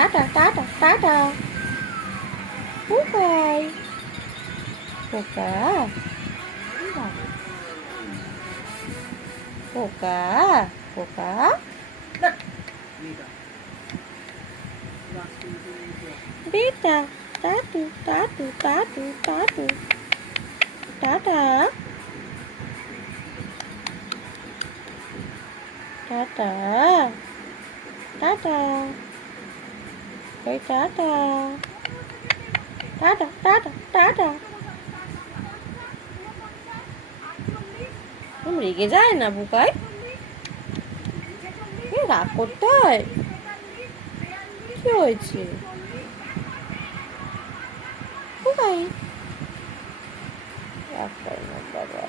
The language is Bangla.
টাটা টাটা টাটা কোথায় খোকা খোকা খোকা বেটা tattoo tattoo tattoo tattoo tata tata tata এই টাটা টাটা টাটা টাটা রেগে যায় না বুকাই রাগ করতে হয় কি হয়েছে বুকাই রাগ করে না বাবা